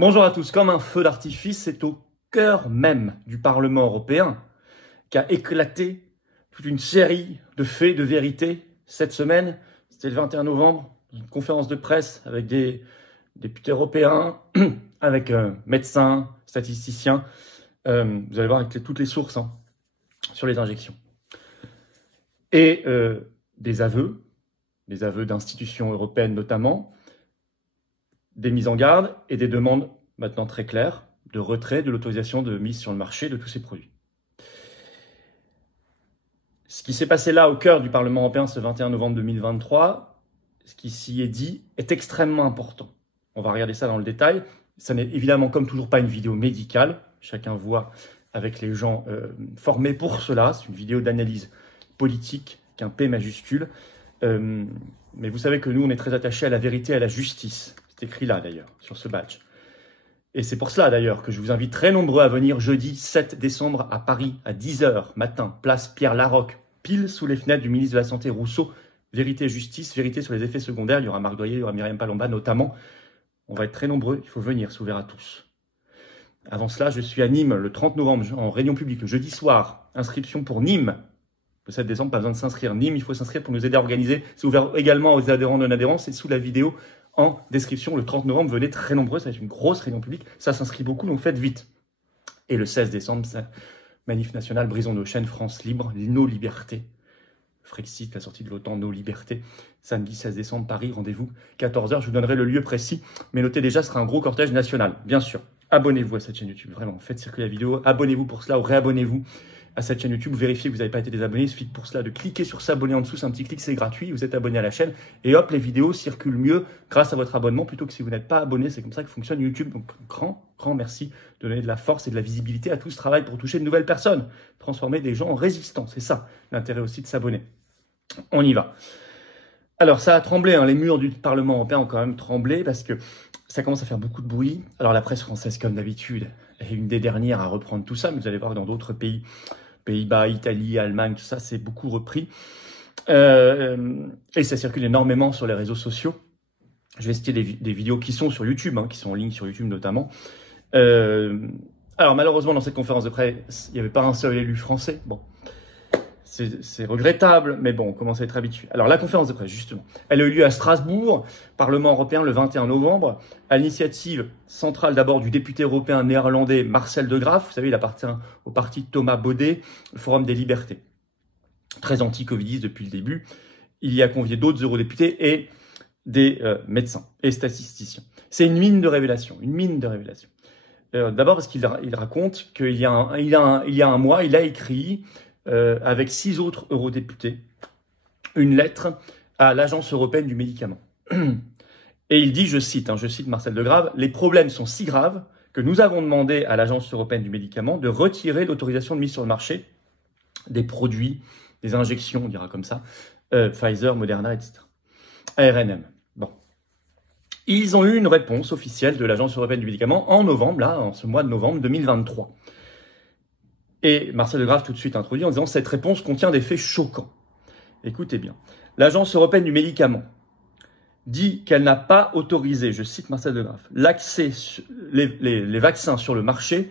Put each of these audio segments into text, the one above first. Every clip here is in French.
Bonjour à tous. Comme un feu d'artifice, c'est au cœur même du Parlement européen qu'a éclaté toute une série de faits, de vérités. Cette semaine, c'était le 21 novembre, une conférence de presse avec des députés européens, avec médecins, statisticiens. Vous allez voir avec toutes les sources sur les injections. Et des aveux d'institutions européennes notamment, des mises en garde et des demandes maintenant très claires de retrait de l'autorisation de mise sur le marché de tous ces produits. Ce qui s'est passé là au cœur du Parlement européen ce 21 novembre 2023, ce qui s'y est dit est extrêmement important. On va regarder ça dans le détail. Ça n'est évidemment comme toujours pas une vidéo médicale. Chacun voit avec les gens formés pour cela. C'est une vidéo d'analyse politique, qu'un P majuscule. Mais vous savez que nous, on est très attachés à la vérité et à la justice. C'est écrit là d'ailleurs, sur ce badge. Et c'est pour cela d'ailleurs que je vous invite très nombreux à venir jeudi 7 décembre à Paris à 10h matin, place Pierre Laroque, pile sous les fenêtres du ministre de la Santé Rousseau. Vérité et justice, vérité sur les effets secondaires. Il y aura Marc Doyer, il y aura Myriam Palomba notamment. On va être très nombreux, il faut venir, c'est ouvert à tous. Avant cela, je suis à Nîmes le 30 novembre en réunion publique, le jeudi soir. Inscription pour Nîmes. Le 7 décembre, pas besoin de s'inscrire. Nîmes, il faut s'inscrire pour nous aider à organiser. C'est ouvert également aux adhérents non-adhérents. C'est sous la vidéo en description. Le 30 novembre, venez très nombreux. Ça va être une grosse réunion publique. Ça s'inscrit beaucoup, donc faites vite. Et le 16 décembre, manif nationale, brisons nos chaînes, France libre, nos libertés. Frexit, la sortie de l'OTAN, nos libertés. Samedi 16 décembre, Paris, rendez-vous 14h. Je vous donnerai le lieu précis. Mais notez déjà, ce sera un gros cortège national. Bien sûr, abonnez-vous à cette chaîne YouTube. Vraiment, faites circuler la vidéo. Abonnez-vous pour cela ou réabonnez-vous à cette chaîne YouTube, vérifiez que vous n'avez pas été désabonné, il suffit pour cela de cliquer sur s'abonner en dessous, c'est un petit clic, c'est gratuit, vous êtes abonné à la chaîne, et hop, les vidéos circulent mieux grâce à votre abonnement, plutôt que si vous n'êtes pas abonné, c'est comme ça que fonctionne YouTube, donc grand merci de donner de la force et de la visibilité à tout ce travail pour toucher de nouvelles personnes, transformer des gens en résistants, c'est ça l'intérêt aussi de s'abonner. On y va. Alors ça a tremblé, les murs du Parlement européen ont quand même tremblé, parce que ça commence à faire beaucoup de bruit. Alors la presse française, comme d'habitude, est une des dernières à reprendre tout ça, mais vous allez voir dans d'autres pays, Pays-Bas, Italie, Allemagne, tout ça, c'est beaucoup repris. Et ça circule énormément sur les réseaux sociaux. Je vais citer des vidéos qui sont sur YouTube, qui sont en ligne sur YouTube notamment. Alors malheureusement, dans cette conférence de presse, il n'y avait pas un seul élu français. Bon, c'est regrettable, mais bon, on commence à être habitué. Alors la conférence de presse, justement, elle a eu lieu à Strasbourg, Parlement européen, le 21 novembre, à l'initiative centrale d'abord du député européen néerlandais Marcel De Graaf. Vous savez, il appartient au parti de Thomas Baudet, le Forum des libertés. Très anti-covidiste depuis le début. Il y a convié d'autres eurodéputés et des médecins et statisticiens. C'est une mine de révélation, D'abord parce qu'il raconte qu'il y a un mois, il a écrit avec 6 autres eurodéputés, une lettre à l'Agence européenne du médicament. Et il dit, je cite Marcel De Graaf, « Les problèmes sont si graves que nous avons demandé à l'Agence européenne du médicament de retirer l'autorisation de mise sur le marché des produits, des injections, on dira comme ça, Pfizer, Moderna, etc. ARNM. » Bon. Ils ont eu une réponse officielle de l'Agence européenne du médicament en novembre, en ce mois de novembre 2023. Et Marcel De Graaf tout de suite introduit en disant « Cette réponse contient des faits choquants. » Écoutez bien. L'Agence européenne du médicament dit qu'elle n'a pas autorisé, je cite Marcel De Graaf, l'accès, les vaccins sur le marché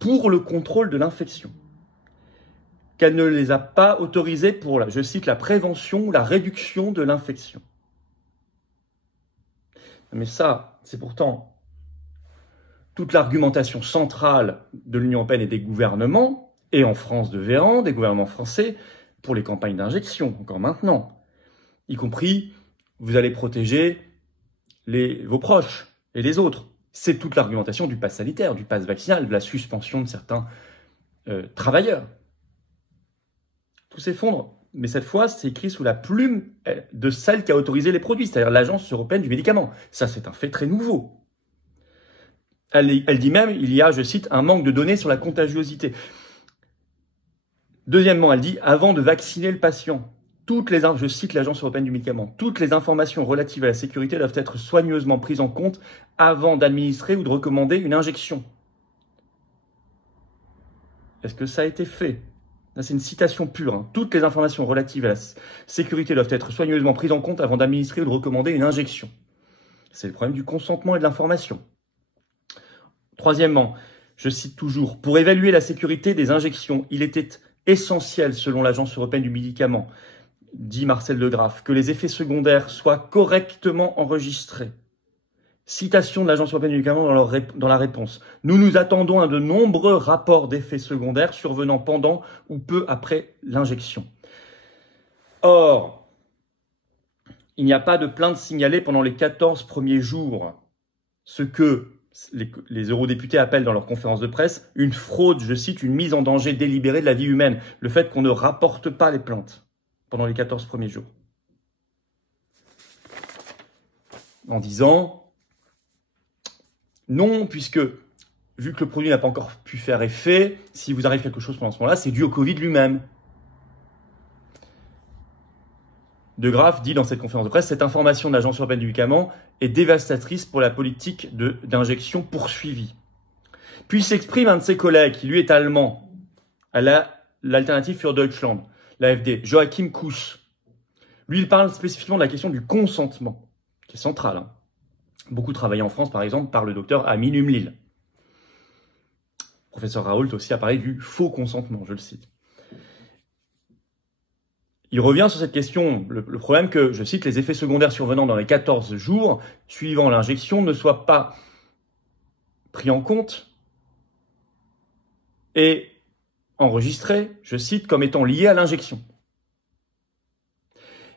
pour le contrôle de l'infection. Qu'elle ne les a pas autorisés pour, je cite, la prévention ou la réduction de l'infection. Mais ça, c'est pourtant toute l'argumentation centrale de l'Union européenne et des gouvernements, et en France de Véran, des gouvernements français, pour les campagnes d'injection, encore maintenant. Y compris, vous allez protéger vos proches et les autres. C'est toute l'argumentation du pass sanitaire, du pass vaccinal, de la suspension de certains travailleurs. Tout s'effondre, mais cette fois, c'est écrit sous la plume de celle qui a autorisé les produits, c'est-à-dire l'Agence européenne du médicament. Ça, c'est un fait très nouveau. Elle dit même, il y a, je cite, un manque de données sur la contagiosité. Deuxièmement, elle dit, avant de vacciner le patient, je cite l'Agence européenne du médicament, toutes les informations relatives à la sécurité doivent être soigneusement prises en compte avant d'administrer ou de recommander une injection. Est-ce que ça a été fait? Là, c'est une citation pure. Toutes les informations relatives à la sécurité doivent être soigneusement prises en compte avant d'administrer ou de recommander une injection. C'est le problème du consentement et de l'information. Troisièmement, je cite toujours, pour évaluer la sécurité des injections, il était essentiel, selon l'Agence européenne du médicament, dit Marcel De Graaf, que les effets secondaires soient correctement enregistrés. Citation de l'Agence européenne du médicament dans la réponse. Nous nous attendons à de nombreux rapports d'effets secondaires survenant pendant ou peu après l'injection. Or, il n'y a pas de plainte signalée pendant les 14 premiers jours. Ce que les eurodéputés appellent dans leur conférence de presse une fraude, je cite, une mise en danger délibérée de la vie humaine. Le fait qu'on ne rapporte pas les plaintes pendant les 14 premiers jours. En disant non, puisque vu que le produit n'a pas encore pu faire effet, si vous arrive quelque chose pendant ce moment-là, c'est dû au Covid lui-même. De Graaf dit dans cette conférence de presse, cette information de l'Agence européenne du médicament est dévastatrice pour la politique d'injection poursuivie. Puis s'exprime un de ses collègues, qui lui est allemand, à l'Alternative für Deutschland, l'AfD, Joachim Kuss. Lui, il parle spécifiquement de la question du consentement, qui est centrale. Hein. Beaucoup travaillé en France, par exemple, par le docteur Amin Umlil. Professeur Raoult aussi a parlé du faux consentement, je le cite. Il revient sur cette question, le problème que, je cite, les effets secondaires survenant dans les 14 jours suivant l'injection ne soient pas pris en compte et enregistrés, je cite, comme étant liés à l'injection.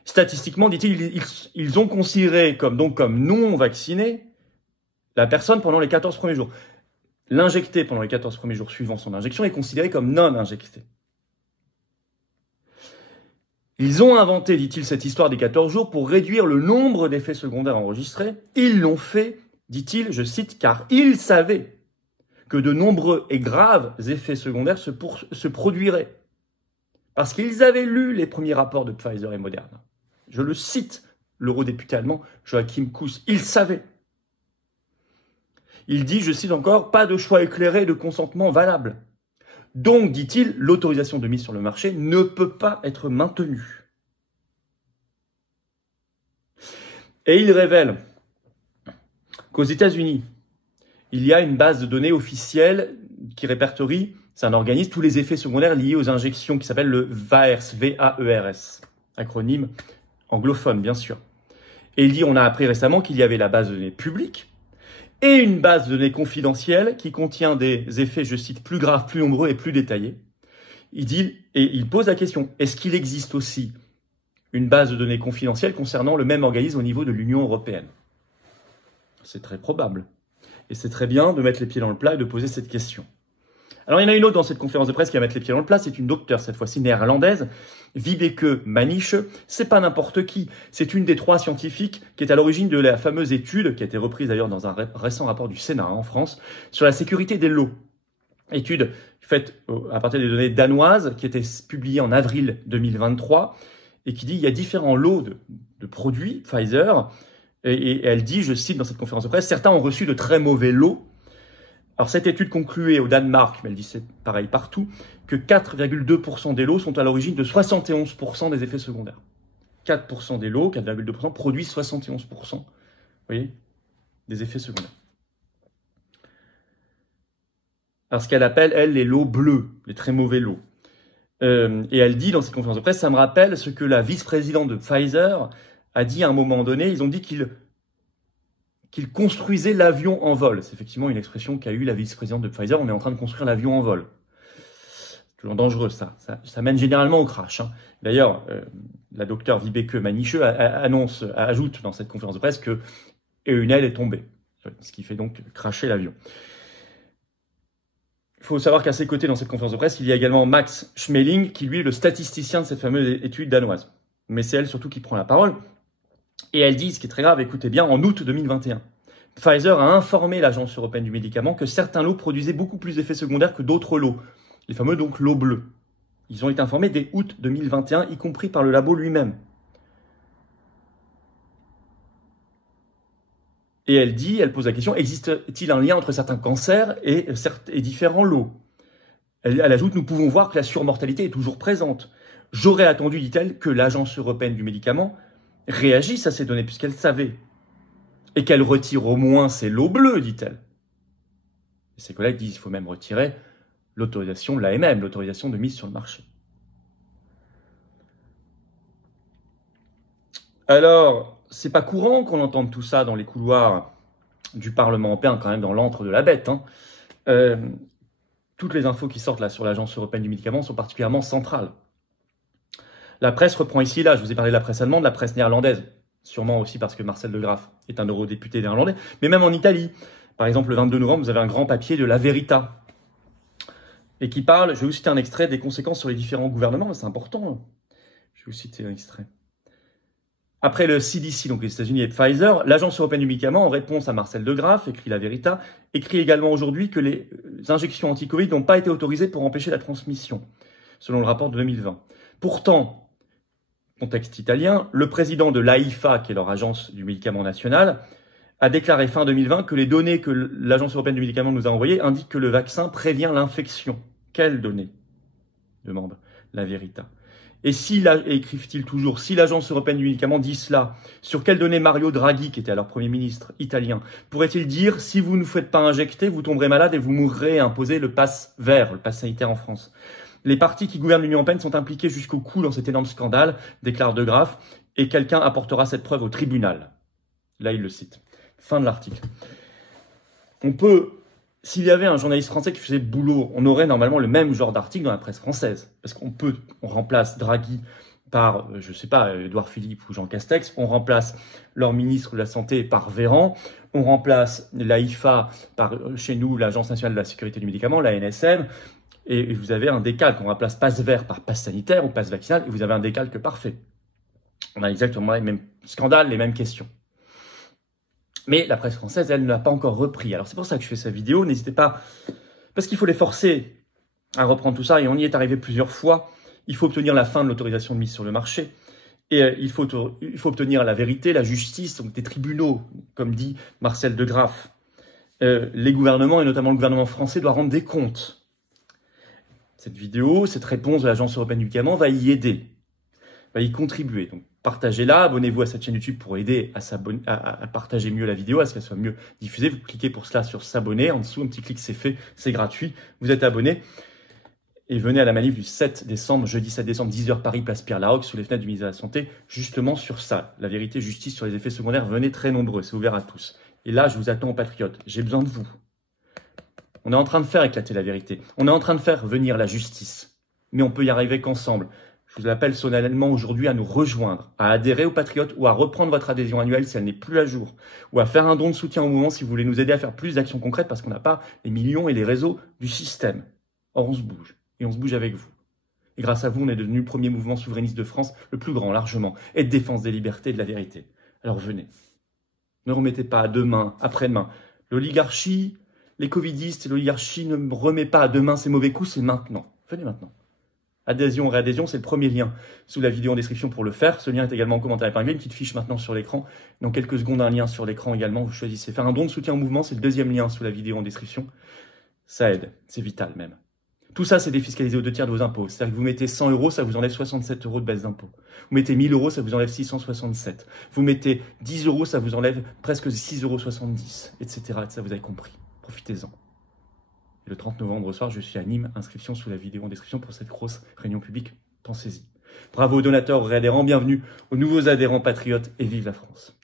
Statistiquement, dit-il, ils ont considéré comme non vacciné la personne pendant les 14 premiers jours. L'injecté pendant les 14 premiers jours suivant son injection est considéré comme non injecté. Ils ont inventé, dit-il, cette histoire des 14 jours pour réduire le nombre d'effets secondaires enregistrés. Ils l'ont fait, dit-il, je cite, car ils savaient que de nombreux et graves effets secondaires se produiraient. Parce qu'ils avaient lu les premiers rapports de Pfizer et Moderna. Je le cite, l'eurodéputé allemand Joachim Kuss. Ils savaient. Il dit, je cite encore, pas de choix éclairé de consentement valable. Donc, dit-il, l'autorisation de mise sur le marché ne peut pas être maintenue. Et il révèle qu'aux États-Unis, il y a une base de données officielle qui répertorie, c'est un organisme, tous les effets secondaires liés aux injections qui s'appelle le VAERS, V-A-E-R-S, acronyme anglophone, bien sûr. Et il dit, on a appris récemment qu'il y avait la base de données publique, et une base de données confidentielle qui contient des effets, je cite, plus graves, plus nombreux et plus détaillés. Il pose la question, est-ce qu'il existe aussi une base de données confidentielle concernant le même organisme au niveau de l'Union européenne? C'est très probable. Et c'est très bien de mettre les pieds dans le plat et de poser cette question. Alors, il y en a une autre dans cette conférence de presse qui va mettre les pieds dans le plat, c'est une docteure, cette fois-ci néerlandaise, Vibeke Manische. C'est pas n'importe qui, c'est une des 3 scientifiques qui est à l'origine de la fameuse étude, qui a été reprise d'ailleurs dans un récent rapport du Sénat en France, sur la sécurité des lots. Étude faite à partir des données danoises, qui était publiée en avril 2023, et qui dit il y a différents lots de produits Pfizer, et elle dit, je cite dans cette conférence de presse, certains ont reçu de très mauvais lots. Alors, cette étude concluait au Danemark, mais elle dit c'est pareil partout, que 4,2% des lots sont à l'origine de 71% des effets secondaires. 4% des lots, 4,2%, produisent 71%, vous voyez, des effets secondaires. Alors, ce qu'elle appelle, elle, les lots bleus, les très mauvais lots. Et elle dit dans cette conférence de presse, ça me rappelle ce que la vice-présidente de Pfizer a dit à un moment donné, ils ont dit qu'ils construisaient l'avion en vol. C'est effectivement une expression qu'a eue la vice-présidente de Pfizer, on est en train de construire l'avion en vol. C'est toujours dangereux ça mène généralement au crash. Hein. D'ailleurs, la docteure Vibeke Manische ajoute dans cette conférence de presse que une aile est tombée, ce qui fait donc crasher l'avion. Il faut savoir qu'à ses côtés dans cette conférence de presse, il y a également Max Schmeling, qui lui est le statisticien de cette fameuse étude danoise. Mais c'est elle surtout qui prend la parole. Et elle dit, ce qui est très grave, écoutez bien, en août 2021, Pfizer a informé l'Agence européenne du médicament que certains lots produisaient beaucoup plus d'effets secondaires que d'autres lots. Les fameux donc lots bleus. Ils ont été informés dès août 2021, y compris par le labo lui-même. Et elle pose la question, existe-t-il un lien entre certains cancers et différents lots? Elle ajoute, nous pouvons voir que la surmortalité est toujours présente. J'aurais attendu, dit-elle, que l'Agence européenne du médicament réagisse à ces données, puisqu'elle savait. Et qu'elle retire au moins ces lots bleus, dit-elle. Et ses collègues disent qu'il faut même retirer l'autorisation de l'AMM, l'autorisation de mise sur le marché. Alors, c'est pas courant qu'on entende tout ça dans les couloirs du Parlement européen, quand même dans l'antre de la bête. Toutes les infos qui sortent là sur l'Agence européenne du médicament sont particulièrement centrales. La presse reprend ici et là, je vous ai parlé de la presse allemande, la presse néerlandaise, sûrement aussi parce que Marcel De Graaf est un eurodéputé néerlandais, mais même en Italie. Par exemple, le 22 novembre, vous avez un grand papier de La Verità, et qui parle, je vais vous citer un extrait, des conséquences sur les différents gouvernements, c'est important, je vais vous citer un extrait. Après le CDC, donc les États-Unis et Pfizer, l'Agence européenne du médicament, en réponse à Marcel De Graaf, écrit La Verità, écrit également aujourd'hui que les injections anti-Covid n'ont pas été autorisées pour empêcher la transmission, selon le rapport de 2020. Pourtant, contexte italien, le président de l'AIFA, qui est leur agence du médicament national, a déclaré fin 2020 que les données que l'Agence européenne du médicament nous a envoyées indiquent que le vaccin prévient l'infection. Quelles données ? Demande La Verità. Et écrivent-ils toujours, si l'Agence européenne du médicament dit cela, sur quelles données Mario Draghi, qui était alors Premier ministre italien, pourrait-il dire, si vous ne vous faites pas injecter, vous tomberez malade et vous mourrez, et imposer le pass vert, le pass sanitaire en France. Les partis qui gouvernent l'Union européenne sont impliqués jusqu'au cou dans cet énorme scandale, déclare De Graaf, et quelqu'un apportera cette preuve au tribunal. Là, il le cite. Fin de l'article. S'il y avait un journaliste français qui faisait le boulot, on aurait normalement le même genre d'article dans la presse française. Parce on remplace Draghi par, je sais pas, Édouard Philippe ou Jean Castex, on remplace leur ministre de la Santé par Véran, on remplace l'AIFA par, chez nous, l'Agence nationale de la sécurité du médicament, l'ANSM, et vous avez un décalque, on remplace passe vert par passe sanitaire ou passe vaccinal, et vous avez un décalque parfait. On a exactement les mêmes scandales, les mêmes questions. Mais la presse française, elle, n'a pas encore repris. Alors c'est pour ça que je fais cette vidéo. N'hésitez pas, parce qu'il faut les forcer à reprendre tout ça, et on y est arrivé plusieurs fois. Il faut obtenir la fin de l'autorisation de mise sur le marché, et il faut obtenir la vérité, la justice, donc des tribunaux, comme dit Marcel De Graaf. Les gouvernements, et notamment le gouvernement français, doivent rendre des comptes. Cette vidéo, cette réponse de l'Agence européenne du médicament va y aider, va y contribuer. Donc, partagez-la, abonnez-vous à cette chaîne YouTube pour aider à partager mieux la vidéo, à ce qu'elle soit mieux diffusée. Vous cliquez pour cela sur s'abonner. En dessous, un petit clic, c'est fait, c'est gratuit. Vous êtes abonné. Et venez à la manif du 7 décembre, jeudi 7 décembre, 10h Paris, place Pierre-Larocque, sous les fenêtres du ministère de la Santé, justement sur ça. La vérité, justice sur les effets secondaires. Venez très nombreux, c'est ouvert à tous. Et là, je vous attends, patriotes. J'ai besoin de vous. On est en train de faire éclater la vérité. On est en train de faire venir la justice. Mais on peut y arriver qu'ensemble. Je vous appelle solennellement aujourd'hui à nous rejoindre, à adhérer aux Patriotes ou à reprendre votre adhésion annuelle si elle n'est plus à jour, ou à faire un don de soutien au mouvement si vous voulez nous aider à faire plus d'actions concrètes parce qu'on n'a pas les millions et les réseaux du système. Or, on se bouge, et on se bouge avec vous. Et grâce à vous, on est devenu le premier mouvement souverainiste de France, le plus grand largement, et de défense des libertés et de la vérité. Alors venez. Ne remettez pas à demain, après-demain. L'oligarchie, les covidistes et l'oligarchie ne remet pas à demain ces mauvais coups, c'est maintenant. Venez maintenant. Adhésion, réadhésion, c'est le premier lien sous la vidéo en description pour le faire. Ce lien est également en commentaire épinglé, une petite fiche maintenant sur l'écran. Dans quelques secondes, un lien sur l'écran également. Vous choisissez faire un don de soutien au mouvement, c'est le deuxième lien sous la vidéo en description. Ça aide, c'est vital même. Tout ça, c'est défiscalisé aux 2 tiers de vos impôts. C'est-à-dire que vous mettez 100 €, ça vous enlève 67 € de baisse d'impôts. Vous mettez 1000 €, ça vous enlève 667. Vous mettez 10 €, ça vous enlève presque 6,70 €, etc. Ça, vous avez compris. Profitez-en. Et le 30 novembre au soir, je suis à Nîmes. Inscription sous la vidéo en description pour cette grosse réunion publique. Pensez-y. Bravo aux donateurs, aux réadhérents. Bienvenue aux nouveaux adhérents patriotes et vive la France.